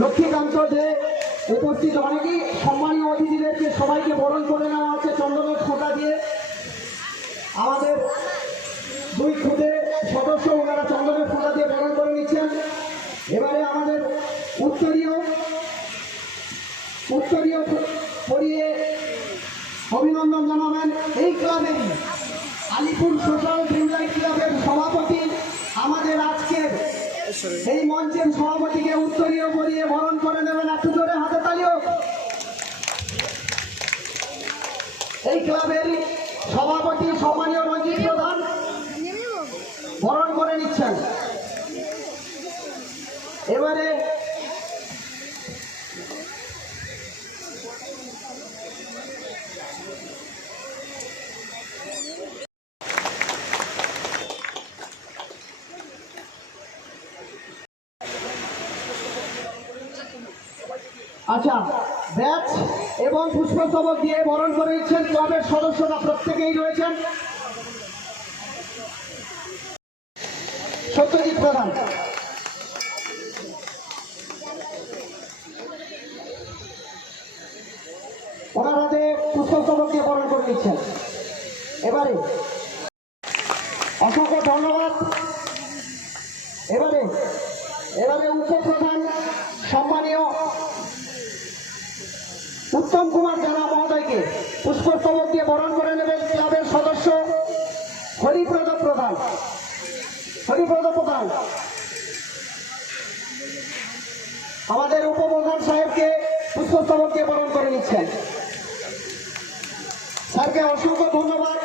লক্ষ্মীকান্ত দে উপস্থিত অনেকেই। সম্মানীয় অতিথিদেরকে সবাইকে বরণ করে নেওয়া হচ্ছে চন্দনের খোঁটা দিয়ে। আমাদের দুই খুদে সদস্য ওনারা চন্দনের ফোঁটা দিয়ে বরণ করে নিচ্ছেন। এবারে আমাদের উত্তরীয় উত্তরীয় পরিয়ে অভিনন্দন জানাবেন এই ক্লাবেরই আলিপুর সোশ্যাল ড্রিমলাইট ক্লাবের সভাপতি। আমাদের আজকের এই মঞ্চের সভাপতিকে উত্তরীয় করিয়ে বরণ করে নেবেন একটু জোরে হাতে তালিও। এই ক্লাবের সভাপতি সম্মানীয় রঞ্জিত প্রধান বরণ করে নিচ্ছেন। এবারে আচ্ছা ব্যাচ এবং দিয়ে বরণ করে নিচ্ছেন ক্লাবের সদস্যরা, প্রত্যেকেই রয়েছেন। সত্যজিৎ প্রধান। ওনার হাতে পুষ্পস্তবক দিয়ে বরণ করে নিচ্ছেন। এবারে অসংখ্য ধন্যবাদ। স্যারকে অসংখ্য ধন্যবাদ।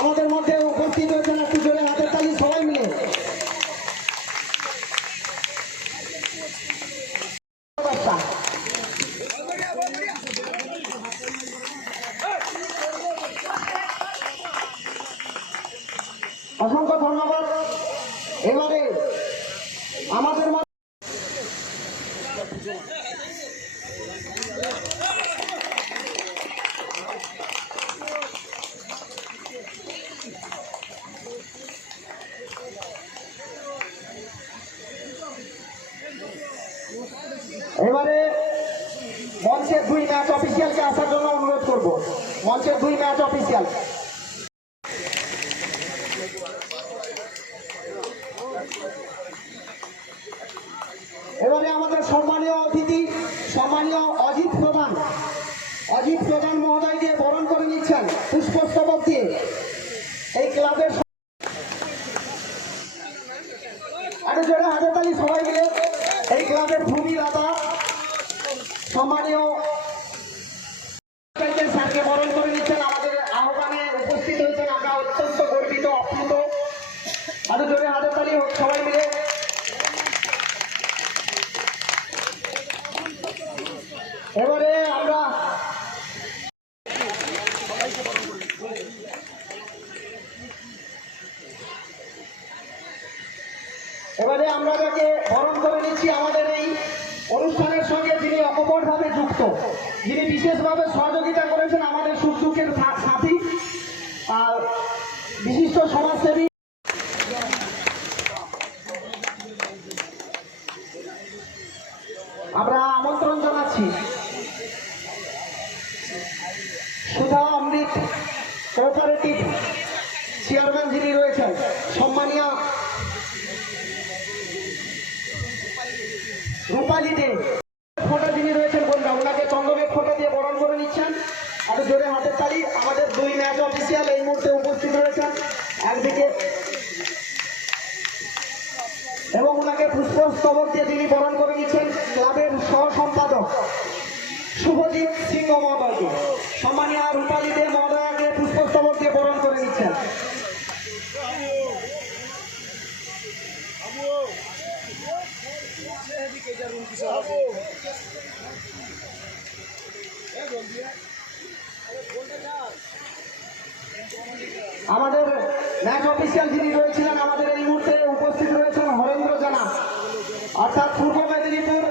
আমাদের মধ্যে উপস্থিত হয়েছেন একটু জোরে হাতের তালি সবাই মিলে ধন্যবাদ। অসংখ্য ধন্যবাদ এবারে আমাদের মধ্যে এবারে মঞ্চের দুই ম্যাচ অফিসিয়ালকে আসার জন্য অনুরোধ করব। মঞ্চের দুই ম্যাচ অফিসিয়াল আমরা শুভজিৎ সিংহ মহোদয়কে সম্মানীয় রূপালী দে মহোদয়কে পুষ্পস্তবক দিয়ে বরণ করে নিচ্ছেন। আমাদের ম্যাচ অফিসিয়াল যিনি রয়েছিলেন, আমাদের এই মুহূর্তে উপস্থিত রয়েছেন হরেন্দ্র জানা। অর্থাৎ পূর্ব মেদিনীপুর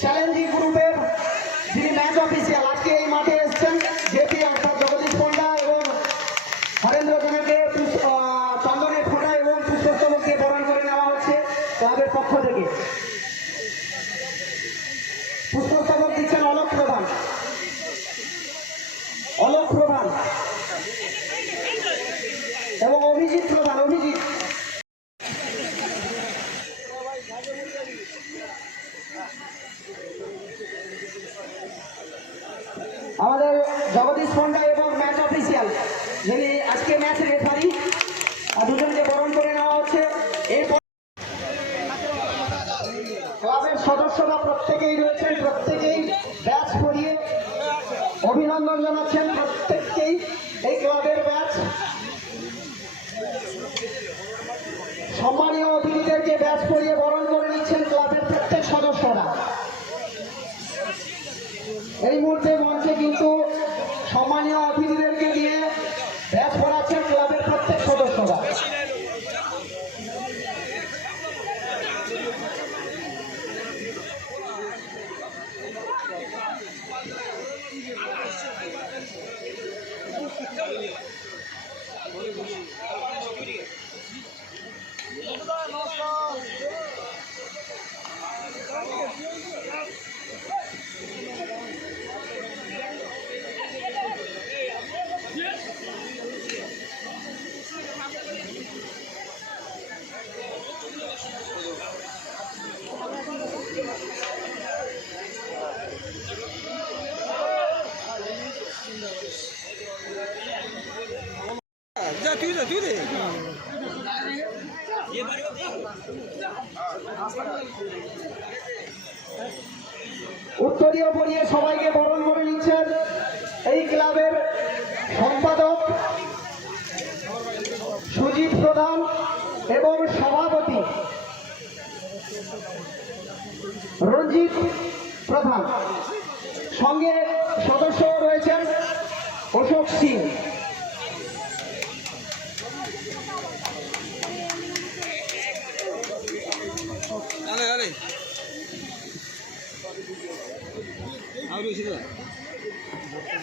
চ্যালেঞ্জিং গ্রুপের যিনি ম্যাচ অফিসিয়াল আজকে এই মাঠে এসেছেন জেপি অর্থাৎ জগদীশ পণ্ডা এবং হরেন্দ্র জানাকে পুষ্প- আহ, চন্দনের ফোঁটা এবং পুষ্পস্তবক দিয়ে বরণ করে নেওয়া হচ্ছে ক্লাবের পক্ষ থেকে সদস্যরা প্রত্যেকেই রয়েছেন প্রত্যেকেই। ব্যাচ পরিয়ে অভিনন্দন জানাচ্ছেন প্রত্যেককেই এই ক্লাবের ব্যাচ। সম্মানীয় অতিথিদেরকে ব্যাচ পরিয়ে বরণ করে নিচ্ছেন ক্লাবের প্রত্যেক সদস্যরা। এই মুহূর্তে মঞ্চে কিন্তু সম্মানীয় অতিথিদেরকে নিয়ে ব্যাচ পড়াচ্ছেন ক্লাবের প্রত্যেক সদস্যরা যা উত্তরীয় পরিয়ে সবাইকে বরণ করে নিচ্ছেন এই ক্লাবের সম্পাদক সুজিত প্রধান এবং সভাপতি রঞ্জিত প্রধান। সঙ্গে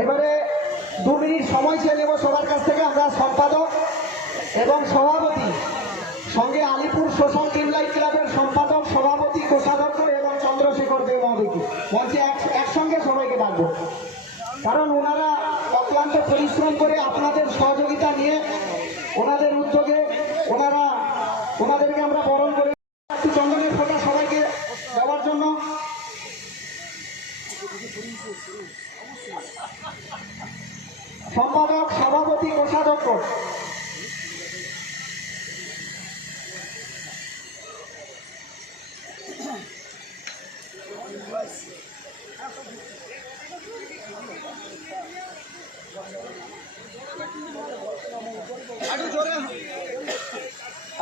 এবারে দু মিনিট সময় চেয়ে নেব সবার কাছ থেকে। আমরা সম্পাদক এবং সভাপতি, সঙ্গে আলিপুর সোশ্যাল কিমলাই ক্লাবের সম্পাদক, সভাপতি, কোষাধ্যক্ষ এবং চন্দ্রশেখর দেব মহাবিকে মঞ্চে এক- একসঙ্গে সবাইকে ডাকবো। কারণ ওনারা অক্লান্ত পরিশ্রম করে আপনাদের সহযোগিতা নিয়ে, ওনাদের উদ্যোগে ওনারা ওনাদেরকে আমরা বরণ করে একটু চন্দনের ফোটা সবাইকে দেওয়ার জন্য সম্পাদক কোষাধ্যক্ষ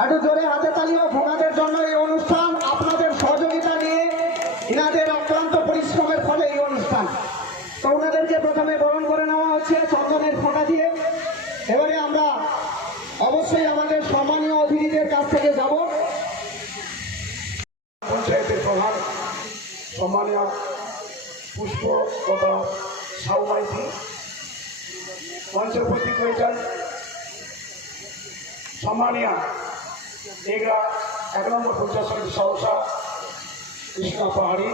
একটু জোরে। হাতে তালিও ভোগাদের উপস্থিত হয়েছেন। সম্মানীয় এগরা এক নম্বর পঞ্চায়েত সমিতির সদস্য কৃষ্ণা পাহাড়ি।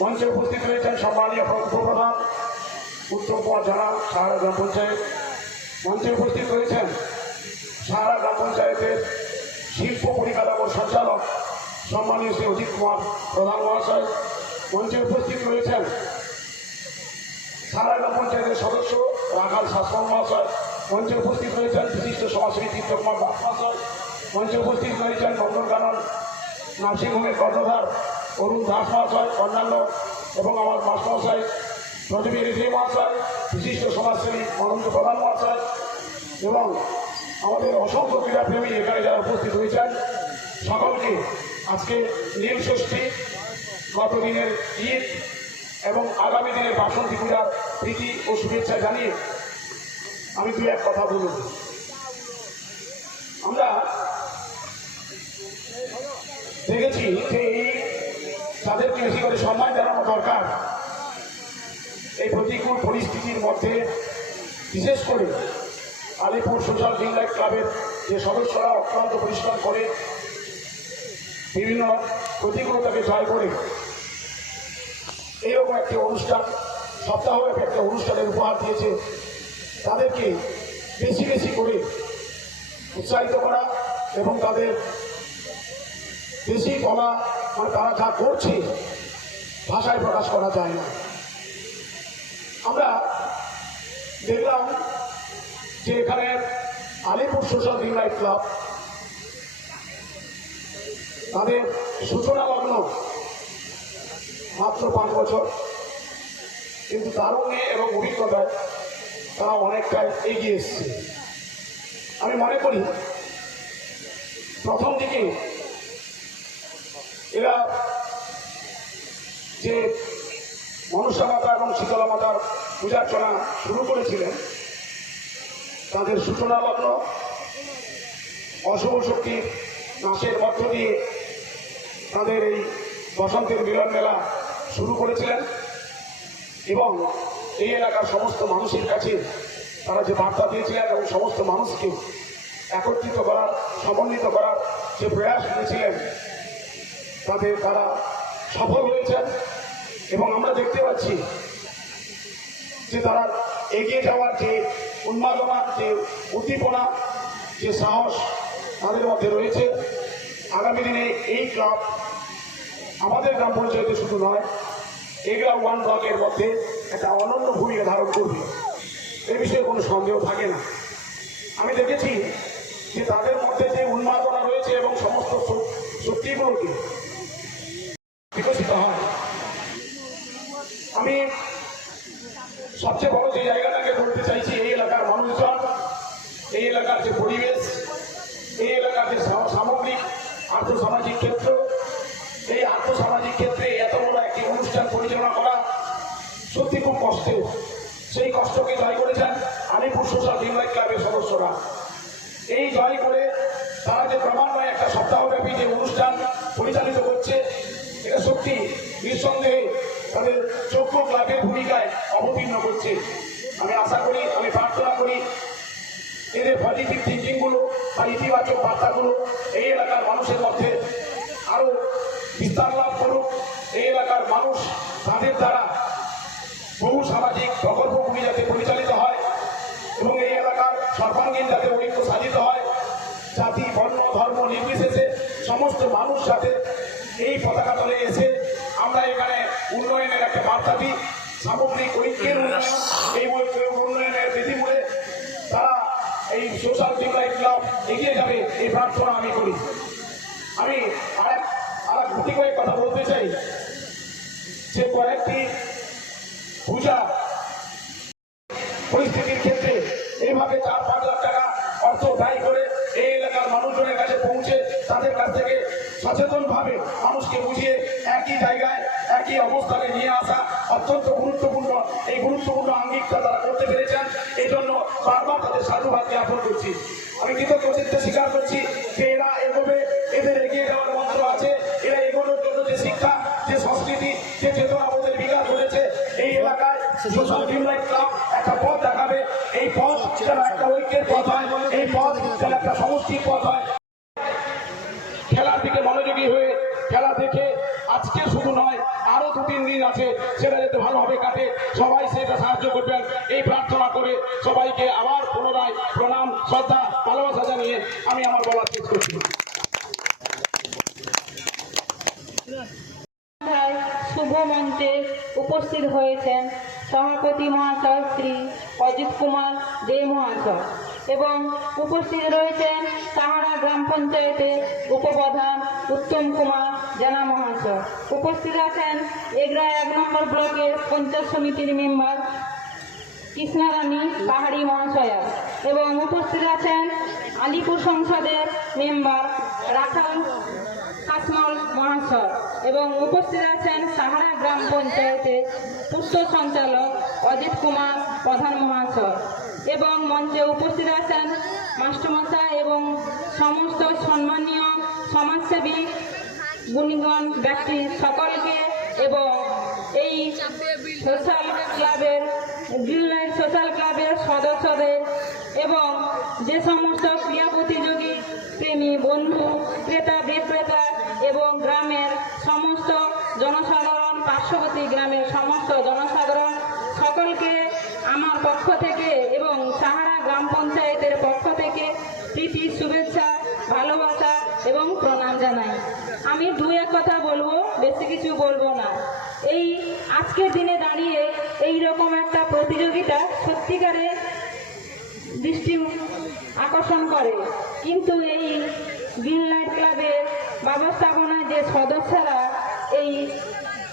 মঞ্চে উপস্থিত রয়েছেন সম্মানীয় উপপ্রধান উত্তর কুমার জানা সাহারা গ্রাম পঞ্চায়েত। মঞ্চে উপস্থিত রয়েছেন সাহারা গ্রাম পঞ্চায়েতের শিল্প পরিকাঠামোর সঞ্চালক সম্মানীয় শ্রী অজিত কুমার প্রধান মহাশয়। মঞ্চে উপস্থিত রয়েছেন সাহারা গ্রাম পঞ্চায়েতের সদস্য রাখাল শাসন মহাশয় মঞ্চে উপস্থিত রয়েছেন বিশিষ্ট সমাজসেবী চিত্রকুমার দাস মহাশয় মঞ্চে উপস্থিত রয়েছেন নন্দনকানন নার্সিংহোমের কর্ণধার অরুণ দাস মহাশয় অন্যান্য এবং আমার মাস্টারমশাই প্রদীপী রেখে মহাশয় বিশিষ্ট সমাজসেবী অনন্ত প্রধান মহাশয় এবং আমাদের অসংখ্য ক্রীড়াপ্রেমী এখানে যারা উপস্থিত হয়েছেন, সকলকে আজকে নীল ষষ্ঠী গত দিনের ঈদ এবং আগামী দিনে বাসন্তী পূজার প্রীতি ও শুভেচ্ছা জানিয়ে আমি দু এক কথা বলব। আমরা দেখেছি যে এই তাদেরকে বেশি করে সম্মান জানানো দরকার। এই প্রতিকূল পরিস্থিতির মধ্যে, বিশেষ করে আলিপুর সোশ্যাল ডিংলাইট ক্লাবের যে সদস্যরা অক্লান্ত পরিশ্রম করে বিভিন্ন প্রতিকূলতাকে জয় করে এইরকম একটি অনুষ্ঠান সপ্তাহব্যাপী একটা অনুষ্ঠানের উপহার দিয়েছে। তাদেরকে বেশি বেশি করে উৎসাহিত করা এবং তাদের বেশি বলা মানে তারা যা করছে, ভাষায় প্রকাশ করা যায় না। আমরা দেখলাম যে এখানে আলিপুর সোশ্যাল ডিংলাইট ক্লাব, তাদের সূচনা লগ্ন মাত্র পাঁচ বছর। কিন্তু তারুণ্যে এবং অভিজ্ঞতায় তারা অনেকটাই এগিয়ে এসছে। আমি মনে করি, প্রথম দিকে এরা যে মনসা মাতা এবং শীতলা মাতার পূজার্চনা শুরু করেছিলেন, তাদের সূচনা লগ্ন অশুভ শক্তির নাশের মধ্য দিয়ে তাদের এই বসন্তের মিলন মেলা শুরু করেছিলেন এবং এই এলাকার সমস্ত মানুষের কাছে তারা যে বার্তা দিয়েছিলেন এবং সমস্ত মানুষকে একত্রিত করার, সমন্বিত করার যে প্রয়াস করেছিলেন তাদের তারা সফল হয়েছেন এবং আমরা দেখতে পাচ্ছি যে তারা এগিয়ে যাওয়ার যে উন্মাদনা, যে উদ্দীপনা, যে সাহস তাদের মধ্যে রয়েছে। আগামী দিনে এই ক্লাব আমাদের গ্রাম পঞ্চায়েতে শুধু নয়, এগুলা ওয়ান ব্লকের মধ্যে একটা অনন্য ভূমিকা ধারণ করবে। এ বিষয়ে কোনো সন্দেহ থাকে না। আমি দেখেছি যে তাদের মধ্যে যে করছে। আমি আশা করি, আমি প্রার্থনা করি এদের পজিটিভ থিঙ্কিংগুলো বা ইতিবাচক বার্তাগুলো, এই এলাকার এগিয়ে যাবে, এই প্রার্থনা আমি করি। আমি আরেক আরেক গুটি কয়েক কথা বলতে চাই। যে কয়েকটি পূজা পরিস্থিতির ক্ষেত্রে এইভাবে চার, পাঁচ লাখ টাকা অর্থ ব্যয় করে এই এলাকার মানুষজনের কাছে পৌঁছে তাদের কাছ থেকে সচেতনভাবে মানুষকে বুঝিয়ে একই জায়গায়, একই অবস্থানে নিয়ে আসা অত্যন্ত গুরুত্বপূর্ণ। এই গুরুত্বপূর্ণ আঙ্গিকটা তারা করতে পেরেছেন এই জন্য বারবার তাদের সাধুবাদ জ্ঞাপন করছি কৃতজ্ঞচিত্তে স্বীকার করছি যে এরা এগোবে এদের এগিয়ে যাওয়ার মন্ত্র আছে। এরা এগোনোর জন্য যে শিক্ষা, যে সংস্কৃতি, যে আমাদের বিকাশ হয়েছে এই এলাকায় সোশ্যাল ডিমলাইট ক্লাব একটা পথ দেখাবে। এই পথ যেন একটা ঐক্যের পথ হয়, এই পথ যেন একটা হয়েছেন সভাপতি মহাশয় শ্রী অজিত কুমার দে মহাশয় এবং উপস্থিত রয়েছেন সাহারা গ্রাম পঞ্চায়েতের উপপ্রধান উত্তম কুমার জানা মহাশয়। উপস্থিত আছেন এগরা এক নম্বর ব্লকের পঞ্চায়েত সমিতির মেম্বার কৃষ্ণারানী পাহাড়ি মহাশয়া এবং উপস্থিত আছেন আলিপুর সংসদের মেম্বার রাখাল কাসমল মহাশয় এবং উপস্থিত আছেন সাহারা গ্রাম পঞ্চায়েতের পূর্ত সঞ্চালক অজিত কুমার প্রধান মহাশয় এবং মঞ্চে উপস্থিত আছেন মাস্টারমশাই এবং সমস্ত সম্মানীয় সমাজসেবী গুণীগণ, ব্যক্তি সকলকে এবং এই সোশ্যাল ক্লাবের গ্রিন লাইন সোশ্যাল ক্লাবের সদস্যদের এবং যে সমস্ত ক্রীড়া প্রতিযোগী, প্রেমী, বন্ধু, ক্রেতা, বিক্রেতা এবং গ্রামের সমস্ত জনসাধারণ, পার্শ্ববর্তী গ্রামের সমস্ত জনসাধারণ, সকলকে আমার পক্ষ থেকে এবং সাহারা গ্রাম পঞ্চায়েতের পক্ষ থেকে প্রীতি, শুভেচ্ছা, ভালোবাসা এবং প্রণাম জানাই। আমি দু এক কথা বলব, বেশি কিছু বলব না। এই আজকের দিনে দাঁড়িয়ে এই রকম একটা প্রতিযোগিতা সত্যিকারে দৃষ্টি আকর্ষণ করে। কিন্তু এই গ্রিন লাইট ক্লাবের ব্যবস্থাপনায় যে সদস্যরা এই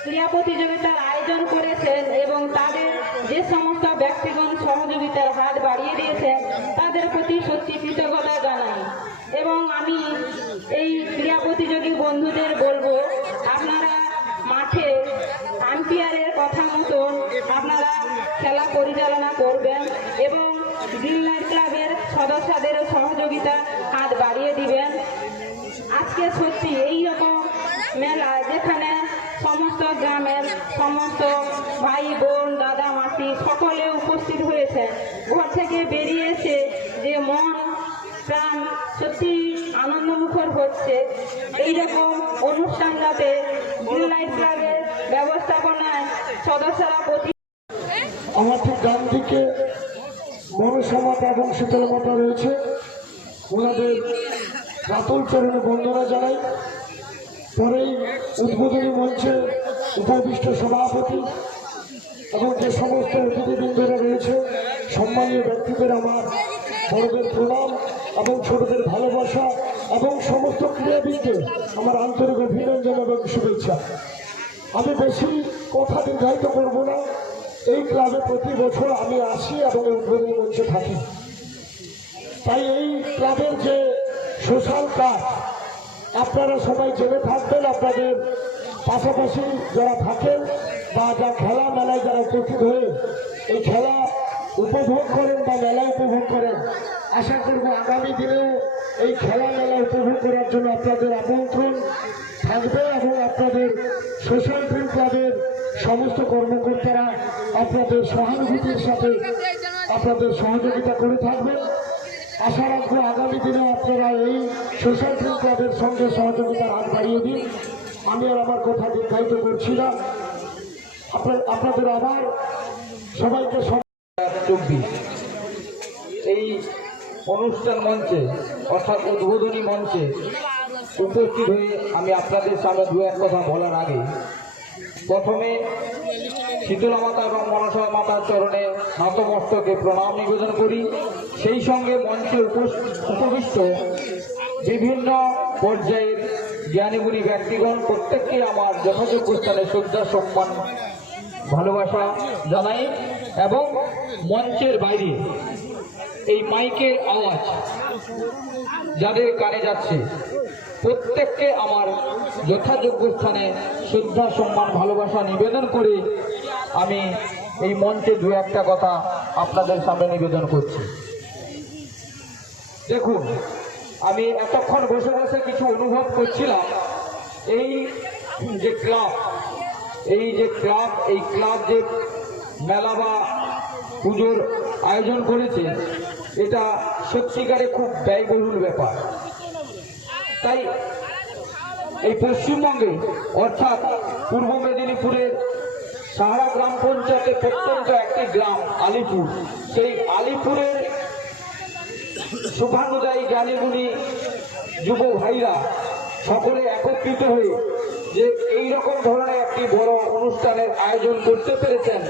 ক্রীড়া প্রতিযোগিতার আয়োজন করেছেন এবং তাদের যে সমস্ত ব্যক্তিগণ সহযোগিতার হাত বাড়িয়ে দিয়েছেন, তাদের প্রতি সত্যি কৃতজ্ঞতা জানাই। এবং আমি এই ক্রীড়া প্রতিযোগী বন্ধুদের বলব, আপনারা মাঠে আম্পিয়ারের কথা মতো আপনারা খেলা পরিচালনা করবেন এবং গ্রিন লাইট ক্লাবের সদস্যদেরও সহযোগিতা হাত বাড়িয়ে দিবেন। আজকে সত্যি এই রকম মেলা যেখানে সমস্ত গ্রামের সমস্ত ভাই বোন দাদা মাসি সকলে উপস্থিত হয়েছে। ঘর থেকে বেরিয়েছে যে মন, প্রাণ সত্যি আনন্দমুখর হচ্ছে। এইরকম অনুষ্ঠান যাতে গ্রিন লাইট ক্লাবের ব্যবস্থাপনায় সদস্যরা প্রতি আমার ঠিক ডান এবং শীতল মাতা রয়েছে। ওনাদের রাতুল চরণে বন্দনা জানাই। পরেই উদ্বোধনী মঞ্চে উপবিষ্ট সভাপতি এবং যে সমস্ত অতিথিবৃন্দরা রয়েছে, সম্মানীয় ব্যক্তিদের আমার বড়দের প্রণাম এবং ছোটদের ভালোবাসা এবং সমস্ত ক্রীড়াবিদদের আমার আন্তরিক অভিনন্দন এবং শুভেচ্ছা। আমি বেশি কথা নির্ধারিত করব না। এই ক্লাবে প্রতি বছর আমি আসি এবং উদ্বোধনী মঞ্চে থাকি। তাই এই ক্লাবের যে সোশ্যাল কাজ। আপনারা সবাই জেনে থাকবেন, আপনাদের পাশাপাশি যারা থাকেন বা যা খেলা মেলায় যারা উপস্থিত হয়ে এই খেলা উপভোগ করেন বা মেলা উপভোগ করেন, আশা করব আগামী দিনে এই খেলা মেলা উপভোগ করার জন্য আপনাদের আমন্ত্রণ থাকবে এবং আপনাদের সোশ্যাল ফিল্ম ক্লাবের সমস্ত কর্মকর্তারা আপনাদের সহানুভূতির সাথে আপনাদের সহযোগিতা করে থাকবেন। আশা রাখব আগামী দিনে আপনারা এই ফিল্ম ক্লাবের সঙ্গে সহযোগিতার হাত বাড়িয়ে দিন। আমি আর আমার কথা দীর্ঘায়িত করছি না। আপনাদের আবার সবাইকে চব্বিশ এই অনুষ্ঠান মঞ্চে, অর্থাৎ উদ্বোধনী মঞ্চে উপস্থিত হয়ে আমি আপনাদের সামনে দু এক কথা বলার আগে প্রথমে শীতলা মাতা এবং মনসা মাতার চরণে নতমস্তকে প্রণাম নিবেদন করি। সেই সঙ্গে মঞ্চে উপবিষ্ট বিভিন্ন পর্যায়ের জ্ঞানীগুণী ব্যক্তিগণ, প্রত্যেককে আমার যথাযোগ্য স্থানে শ্রদ্ধা, সম্মান, ভালোবাসা জানাই এবং মঞ্চের বাইরে এই মাইকের আওয়াজ যাদের কানে যাচ্ছে প্রত্যেককে আমার যথাযোগ্য স্থানে শ্রদ্ধা, সম্মান, ভালোবাসা নিবেদন করে। আমি এই মঞ্চে দু একটা কথা আপনাদের সামনে নিবেদন করছি। দেখুন, আমি এতক্ষণ বসে বসে কিছু অনুভব করছিলাম। এই যে ক্লাব, এই যে ক্লাব, এই ক্লাব যে মেলা বা পুজোর আয়োজন করেছে, এটা সত্যিকারে খুব ব্যয়বহুল ব্যাপার। তাই এই পশ্চিমবঙ্গে, অর্থাৎ পূর্ব মেদিনীপুরের সাহারা গ্রাম পঞ্চায়েতের প্রত্যন্ত একটি গ্রাম, আলিপুর। সেই আলিপুরের শুভানুযায়ী জ্ঞানীগুণী যুব ভাইরা সকলে একত্রিত হয়ে যে এই রকম ধরনের একটি বড় অনুষ্ঠানের আয়োজন করতে পেরেছেন।